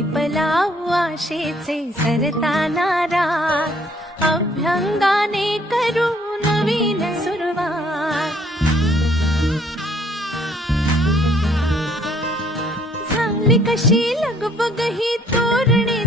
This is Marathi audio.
दीप लावू आशेचे सरताना रात, अभ्यंगाने करू नवीन सुरुवात. झाली कशी लगबग ही तोरणे